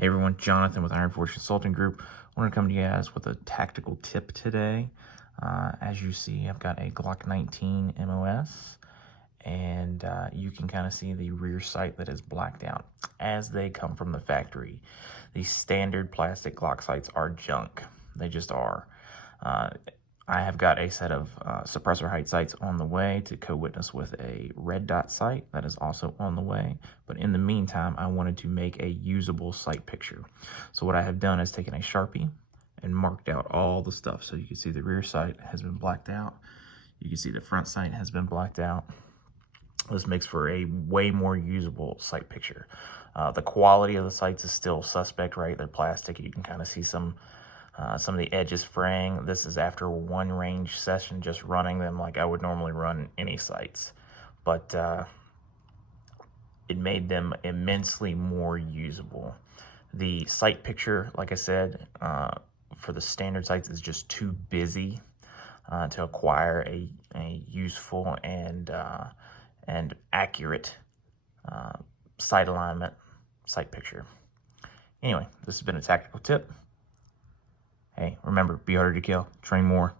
Hey everyone, Jonathan with Iron Forge Consulting Group. I want to come to you guys with a tactical tip today. As you see, I've got a Glock 19 MOS, and you can kind of see the rear sight that is blacked out as they come from the factory. These standard plastic Glock sights are junk. They just are. I have got a set of suppressor height sights on the way to co-witness with a red dot sight that is also on the way. But in the meantime, I wanted to make a usable sight picture. So what I have done is taken a Sharpie and marked out all the stuff. So you can see the rear sight has been blacked out. You can see the front sight has been blacked out. This makes for a way more usable sight picture. The quality of the sights is still suspect, right? They're plastic. You can kind of see some of the edges fraying. This is after one range session, just running them like I would normally run any sights. But it made them immensely more usable. The sight picture, like I said, for the standard sights is just too busy to acquire a useful and accurate sight alignment sight picture. Anyway, this has been a tactical tip. Hey, remember, be harder to kill, train more.